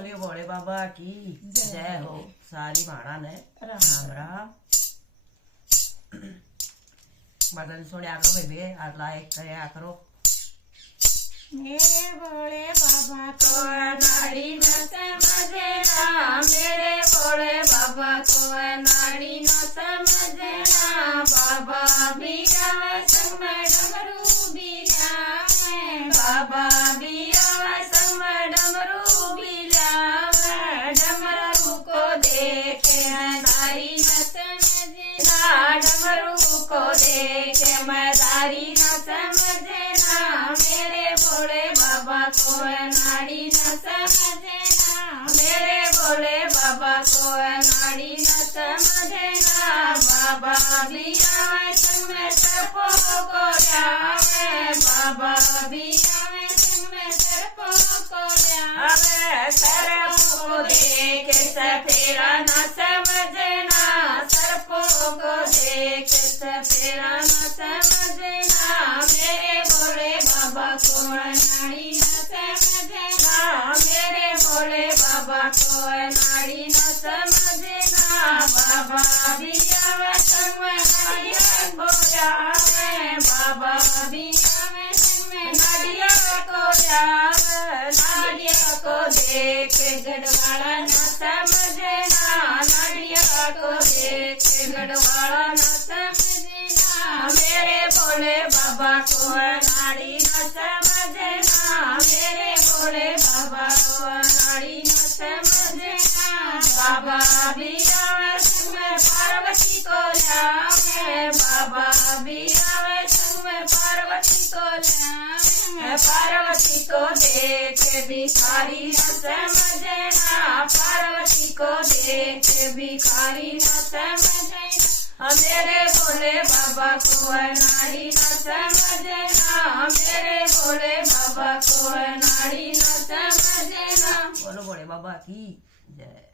बोलिए भोले बाबा की जय हो। सारी भाड़ा ने राम राम। मदन सोने करो बेबे आटला एक करे करो। मेरे भोले बाबा को नाड़ी न समझना, मेरे भोले बाबा को नाड़ी न समझना। बाबा भी आवे संग में डमरू भी लावे, बाबा भी आवे संग में डमरू भी लावे। डमरू को देखे नारी न समझना, डमरू को देखे मैं नारी न समझना। मेरे भोले बाबा को नाड़ी न समझना, मेरे भोले बाबा को नाड़ी न समझना। बाबा भी आवे संग में सर्पों को लावे, बाबा भी आवे संग में सर्पों को लावे। सर्पों को देख सफेरा न समझना, सर्पों को देख सफेरा न समझना। मेरे भोले बाबा को नाड़ी न समझना, मेरे भोले बाबा को नाड़ी न समझना। बाबा भी आवे संग में नाड़िया को लावे, बाबा भी आवे संग में नाड़िया को लावे। नाड़िया को देख गढ़वाला न समझना, नाड़िया को देख गढ़वाला न समझना। मेरे भोले बाबा को नाड़ी न समझना, मेरे भोले बाबा को नाड़ी न समझना। बाबा भी आवे संग में पार्वती को लावे, बाबा भी आवे संग में पार्वती को लावे। पार्वती को देख भिखारी न समझना, पार्वती को देख भिखारी न समझना। मेरे भोले बाबा को नाड़ी न समझना, मेरे भोले बाबा को नाड़ी न समझना। बोलो भोले बाबा की जय।